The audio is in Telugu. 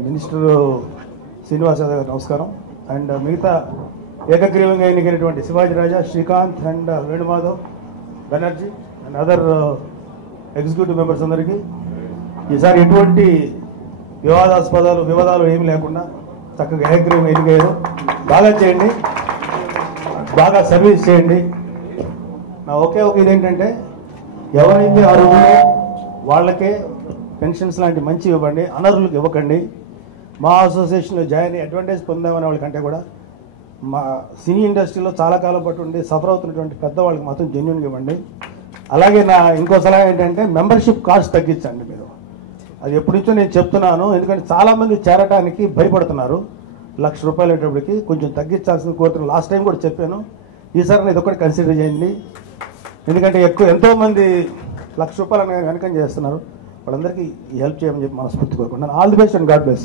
మినిస్టర్ శ్రీనివాస గారు నమస్కారం. అండ్ మిగతా ఏకగ్రీవంగా ఎన్నికైనటువంటి Shivaji Raja Srikanth and Venumadhav Banerjee and other executive members అందరికీ ఈసారి ఎటువంటి వివాదాస్పదాలు వివాదాలు ఏమి లేకుండా చక్కగా ఏకగ్రీవంగా ఎన్నికయ్యారు. బాగా చేయండి. బాగా సర్వీస్ చేయండి. నా ఒకే ఒక ఇదేంటంటే ఎవరైతే అర్హులో వాళ్ళకే పెన్షన్స్ లాంటి మంచి ఇవ్వండి అనర్హులకు ఇవ్వకండి. మా అసోసియేషన్లో జాయిన్ అయ్యి అడ్వాంటేజ్ పొందామనే వాళ్ళకంటే కూడా మా సినీ ఇండస్ట్రీలో చాలా కాలం పాటు ఉండి సఫర్ అవుతున్నటువంటి పెద్దవాళ్ళకి మాత్రం జెన్యున్గా ఇవ్వండి. అలాగే నా ఇంకో సలహా ఏంటంటే మెంబర్షిప్ కాస్ట్ తగ్గించండి మీరు. అది ఎప్పటి నుంచో నేను చెప్తున్నాను ఎందుకంటే చాలామంది చేరటానికి భయపడుతున్నారు. లక్ష రూపాయలు అయ్యేటప్పటికి కొంచెం తగ్గించాల్సిన కోరుతున్నాను లాస్ట్ టైం కూడా చెప్పాను. ఈసారి ఇది ఒకటి కన్సిడర్ చేయండి. ఎందుకంటే ఎక్కువ ఎంతోమంది లక్ష రూపాయలు కనుక చేస్తున్నారు. వాళ్ళందరికీ హెల్ప్ చేయమని చెప్పి మనస్ఫూర్తి కోరుకుంటున్నాను. All the best and God bless